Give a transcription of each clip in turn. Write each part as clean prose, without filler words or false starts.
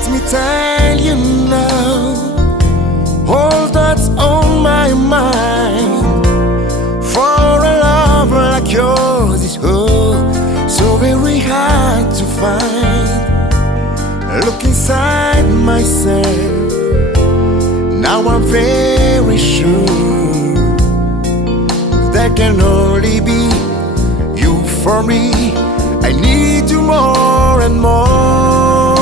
Let me tell you now, all that's on my mind. For a love like yours is so very hard to find. Look inside myself, now I'm very sure there can only be you for me. I need you more and more.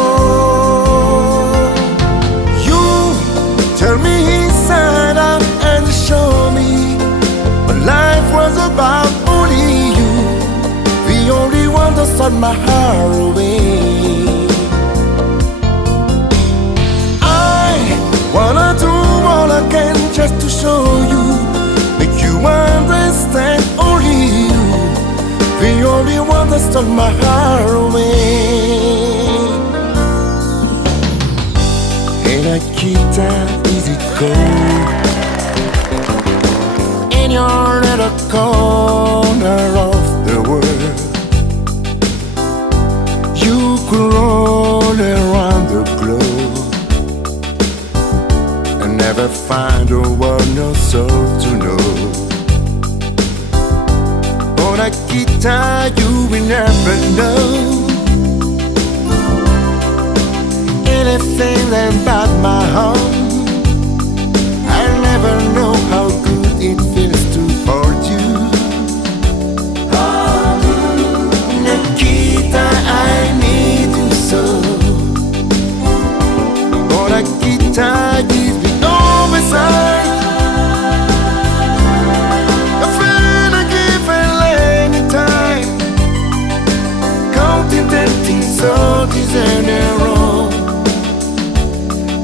You tell me inside out and show me what life was about. Only you, the only one that start my heart away. I wanna do all I can just to show you, make you understand. Only you, the only one that stole my heart away. Njakatiana, is it cold? In your little corner of the world, you could roll around the globe and never find a world, no soul to know. Njakatiana, you will never know anything about my home. I'll never know how good it feels to hold you. Njakatiana, I need you so. Njakatiana, give me no beside.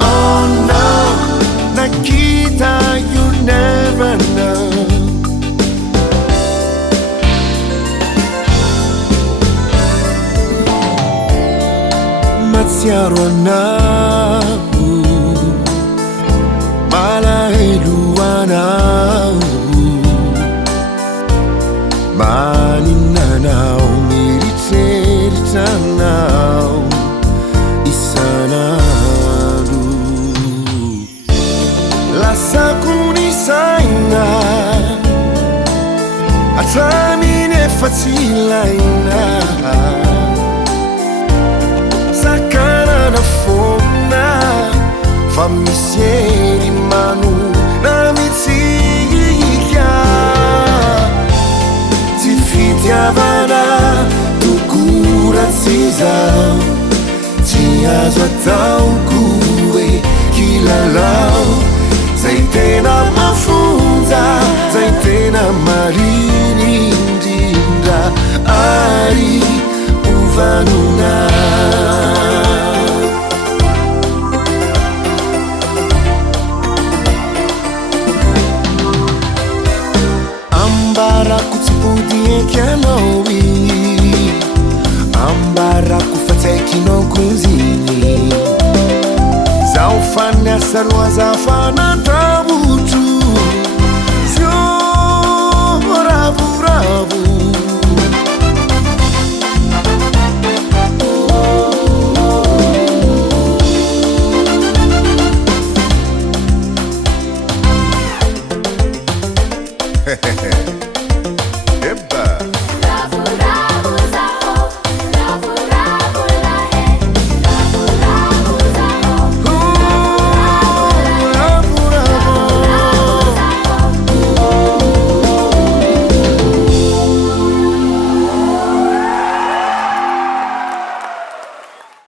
Oh no, Njakatiana, you never know. Matsiarwana, malaheluana, maninana, miritseritana. Lasakuni saina, atramine fatilaina. Sakana na fona, famisieri manu na mitsiga. Tifitiavana, tukura cisau, tiazo tau kue kilalau. Zay tena mafunza, zay tena mariny indrindra, ary ovanona. Ambarako tsy podiky anao igny, ambarako fa tsaikinao konziny. Zaho faniasa loaza fanatravotro, zio ravoravo. Hehehe